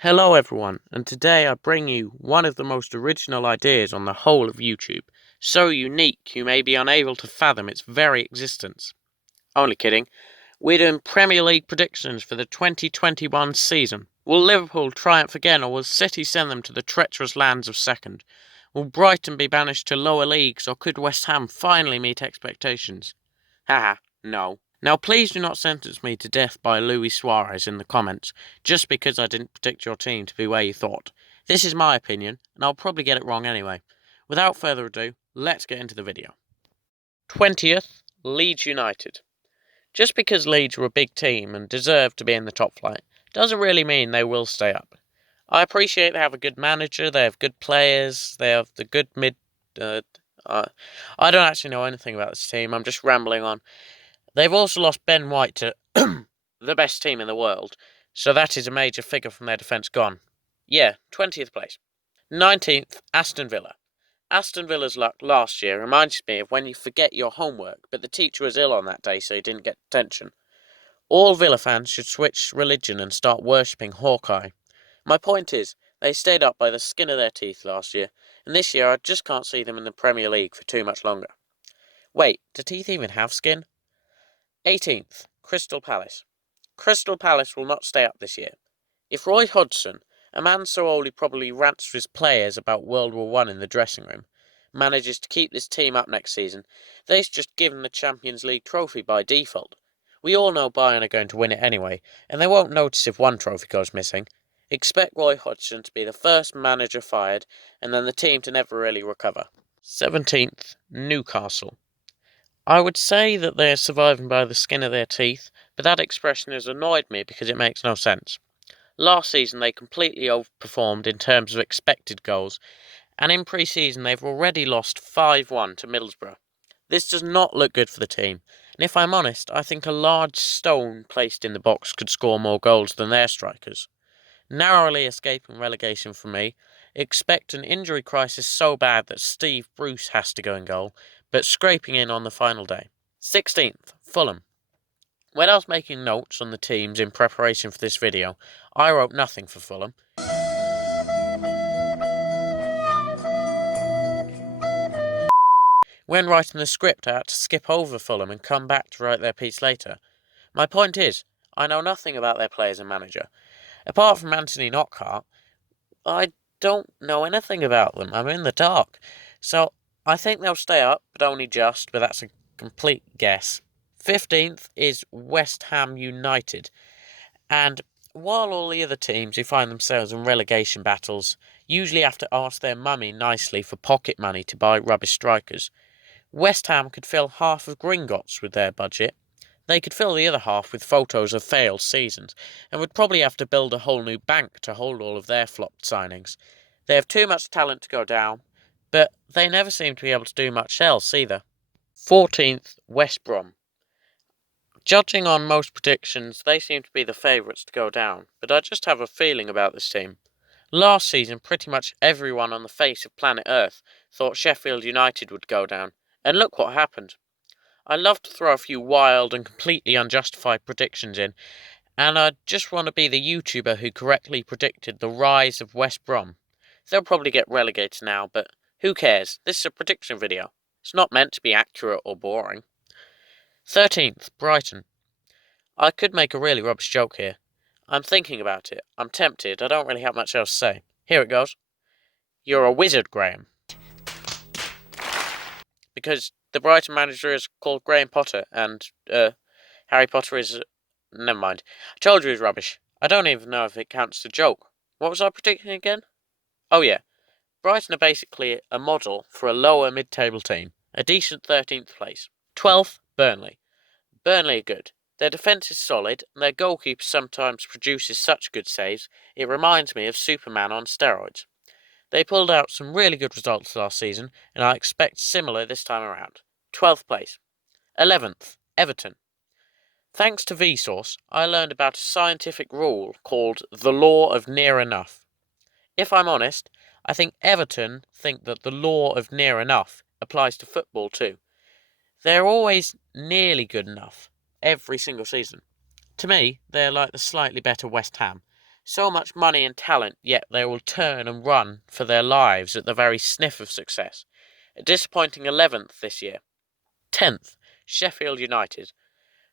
Hello everyone, and today I bring you one of the most original ideas on the whole of YouTube. So unique you may be unable to fathom its very existence. Only kidding. We're doing Premier League predictions for the 2021 season. Will Liverpool triumph again, or will City send them to the treacherous lands of second? Will Brighton be banished to lower leagues, or could West Ham finally meet expectations? Haha, no. Now please do not sentence me to death by Luis Suarez in the comments, just because I didn't predict your team to be where you thought. This is my opinion, and I'll probably get it wrong anyway. Without further ado, let's get into the video. 20th, Leeds United. Just because Leeds are a big team and deserve to be in the top flight, doesn't really mean they will stay up. I appreciate they have a good manager, they have good players, they have the good I don't actually know anything about this team, I'm just rambling on. They've also lost Ben White to the best team in the world, so that is a major figure from their defence gone. Yeah, 20th place. 19th, Aston Villa. Aston Villa's luck last year reminds me of when you forget your homework, but the teacher was ill on that day so you didn't get detention. All Villa fans should switch religion and start worshipping Hawkeye. My point is, they stayed up by the skin of their teeth last year, and this year I just can't see them in the Premier League for too much longer. Wait, do teeth even have skin? 18th, Crystal Palace. Crystal Palace will not stay up this year. If Roy Hodgson, a man so old he probably rants to his players about World War I in the dressing room, manages to keep this team up next season, they've just given the Champions League trophy by default. We all know Bayern are going to win it anyway, and they won't notice if one trophy goes missing. Expect Roy Hodgson to be the first manager fired, and then the team to never really recover. 17th, Newcastle. I would say that they are surviving by the skin of their teeth, but that expression has annoyed me because it makes no sense. Last season they completely overperformed in terms of expected goals, and in pre-season they've already lost 5-1 to Middlesbrough. This does not look good for the team, and if I'm honest, I think a large stone placed in the box could score more goals than their strikers. Narrowly escaping relegation for me, expect an injury crisis so bad that Steve Bruce has to go in goal, but scraping in on the final day. 16th, Fulham. When I was making notes on the teams in preparation for this video, I wrote nothing for Fulham. When writing the script, I had to skip over Fulham and come back to write their piece later. My point is, I know nothing about their players and manager. Apart from Anthony Knockhart, I don't know anything about them. I'm in the dark. So I think they'll stay up, but only just, but that's a complete guess. 15th is West Ham United. And while all the other teams who find themselves in relegation battles usually have to ask their mummy nicely for pocket money to buy rubbish strikers, West Ham could fill half of Gringotts with their budget. They could fill the other half with photos of failed seasons, and would probably have to build a whole new bank to hold all of their flopped signings. They have too much talent to go down, but they never seem to be able to do much else either. 14th, West Brom. Judging on most predictions, they seem to be the favourites to go down, but I just have a feeling about this team. Last season, pretty much everyone on the face of planet Earth thought Sheffield United would go down, and look what happened. I love to throw a few wild and completely unjustified predictions in, and I just want to be the YouTuber who correctly predicted the rise of West Brom. They'll probably get relegated now, but who cares? This is a prediction video. It's not meant to be accurate or boring. 13th, Brighton. I could make a really rubbish joke here. I'm thinking about it. I'm tempted. I don't really have much else to say. Here it goes. You're a wizard, Graham. Because the Brighton manager is called Graham Potter, and Harry Potter is... Never mind. I told you it was rubbish. I don't even know if it counts as a joke. What was I predicting again? Oh yeah. Brighton are basically a model for a lower mid-table team. A decent 13th place. 12th, Burnley. Burnley are good. Their defence is solid, and their goalkeeper sometimes produces such good saves, it reminds me of Superman on steroids. They pulled out some really good results last season, and I expect similar this time around. 12th place. 11th, Everton. Thanks to Vsauce, I learned about a scientific rule called the law of near enough. If I'm honest, I think Everton think that the law of near enough applies to football too. They're always nearly good enough, every single season. To me, they're like the slightly better West Ham. So much money and talent, yet they will turn and run for their lives at the very sniff of success. A disappointing 11th this year. 10th, Sheffield United.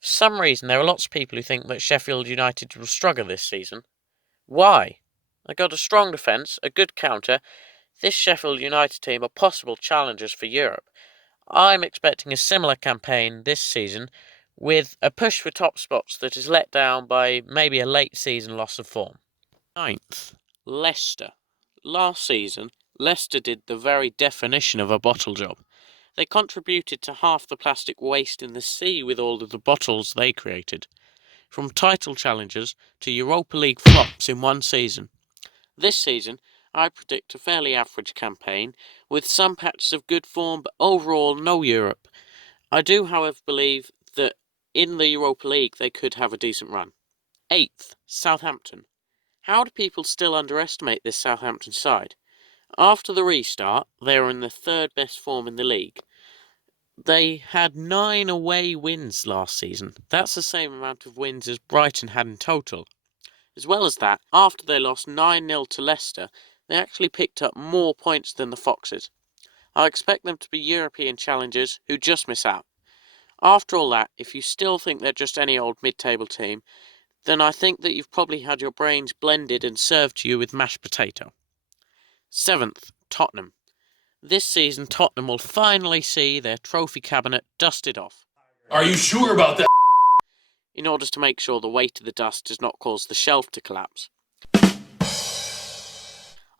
For some reason, there are lots of people who think that Sheffield United will struggle this season. Why? They got a strong defence, a good counter. This Sheffield United team are possible challengers for Europe. I'm expecting a similar campaign this season, with a push for top spots that is let down by maybe a late season loss of form. 9th, Leicester. Last season, Leicester did the very definition of a bottle job. They contributed to half the plastic waste in the sea with all of the bottles they created. From title challengers to Europa League flops in one season. This season, I predict a fairly average campaign, with some patches of good form, but overall no Europe. I do, however, believe that in the Europa League they could have a decent run. 8th, Southampton. How do people still underestimate this Southampton side? After the restart, they are in the third best form in the league. They had 9 away wins last season. That's the same amount of wins as Brighton had in total. As well as that, after they lost 9-0 to Leicester, they actually picked up more points than the Foxes. I expect them to be European challengers who just miss out. After all that, if you still think they're just any old mid-table team, then I think that you've probably had your brains blended and served to you with mashed potato. 7th, Tottenham. This season, Tottenham will finally see their trophy cabinet dusted off. Are you sure about that? In order to make sure the weight of the dust does not cause the shelf to collapse.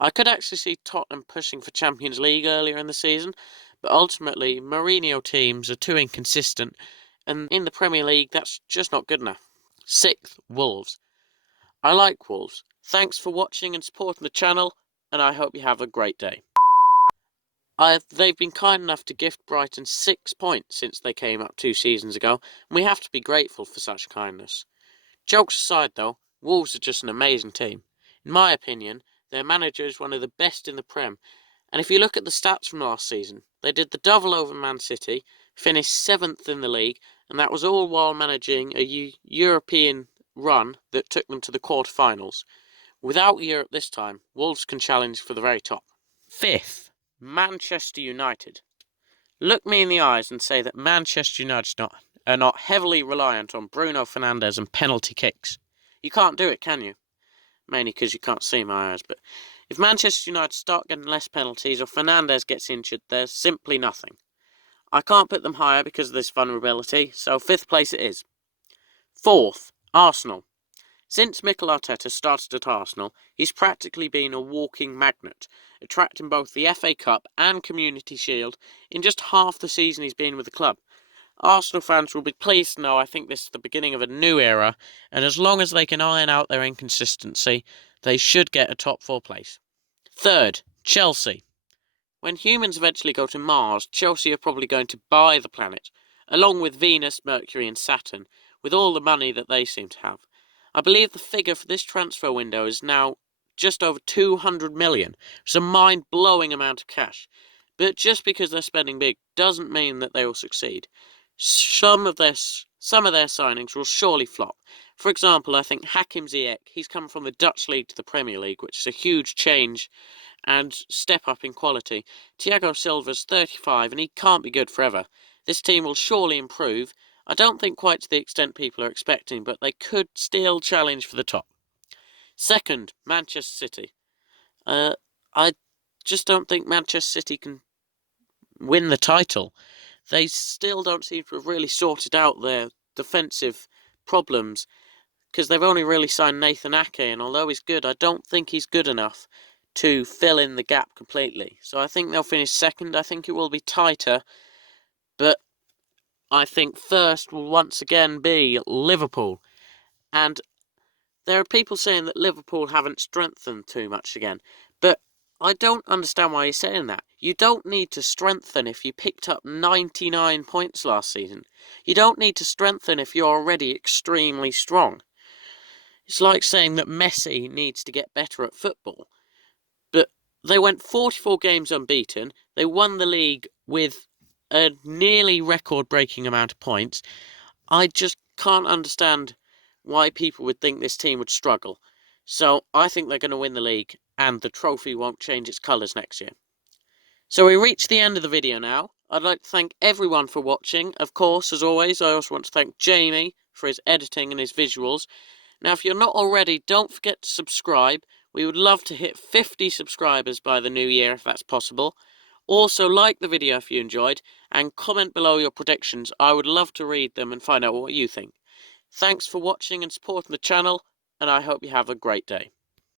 I could actually see Tottenham pushing for Champions League earlier in the season, but ultimately Mourinho teams are too inconsistent, and in the Premier League that's just not good enough. 6th, Wolves. I like Wolves. Thanks for watching and supporting the channel, and I hope you have a great day. They've been kind enough to gift Brighton 6 points since they came up 2 seasons ago, and we have to be grateful for such kindness. Jokes aside though, Wolves are just an amazing team. In my opinion, their manager is one of the best in the Prem, and if you look at the stats from last season, they did the double over Man City, finished 7th in the league, and that was all while managing a European run that took them to the quarter-finals. Without Europe this time, Wolves can challenge for the very top. 5th, Manchester United. Look me in the eyes and say that Manchester United are not heavily reliant on Bruno Fernandes and penalty kicks. You can't do it, can you? Mainly because you can't see my eyes, but if Manchester United start getting less penalties or Fernandes gets injured, there's simply nothing. I can't put them higher because of this vulnerability, so 5th place it is. 4th, Arsenal. Since Mikel Arteta started at Arsenal, he's practically been a walking magnet, attracting both the FA Cup and Community Shield in just half the season he's been with the club. Arsenal fans will be pleased to know I think this is the beginning of a new era, and as long as they can iron out their inconsistency, they should get a top 4 place. 3rd, Chelsea. When humans eventually go to Mars, Chelsea are probably going to buy the planet, along with Venus, Mercury and Saturn, with all the money that they seem to have. I believe the figure for this transfer window is now just over 200 million. It's a mind-blowing amount of cash. But just because they're spending big doesn't mean that they will succeed. Some of their signings will surely flop. For example, I think Hakim Ziyech, he's come from the Dutch League to the Premier League, which is a huge change and step up in quality. Thiago Silva's 35 and he can't be good forever. This team will surely improve. I don't think quite to the extent people are expecting, but they could still challenge for the top. 2nd, Manchester City. I just don't think Manchester City can win the title. They still don't seem to have really sorted out their defensive problems, because they've only really signed Nathan Ake, and although he's good, I don't think he's good enough to fill in the gap completely. So I think they'll finish 2nd. I think it will be tighter, but I think 1st will once again be Liverpool. And there are people saying that Liverpool haven't strengthened too much again, but I don't understand why you're saying that. You don't need to strengthen if you picked up 99 points last season. You don't need to strengthen if you're already extremely strong. It's like saying that Messi needs to get better at football. But they went 44 games unbeaten. They won the league with a nearly record-breaking amount of points. I just can't understand why people would think this team would struggle. So I think they're going to win the league, and the trophy won't change its colours next year. So we reached the end of the video now. I'd like to thank everyone for watching. Of course, as always, I also want to thank Jamie for his editing and his visuals. Now, if you're not already, don't forget to subscribe. We would love to hit 50 subscribers by the new year if that's possible. Also, like the video if you enjoyed, and comment below your predictions. I would love to read them and find out what you think. Thanks for watching and supporting the channel, and I hope you have a great day.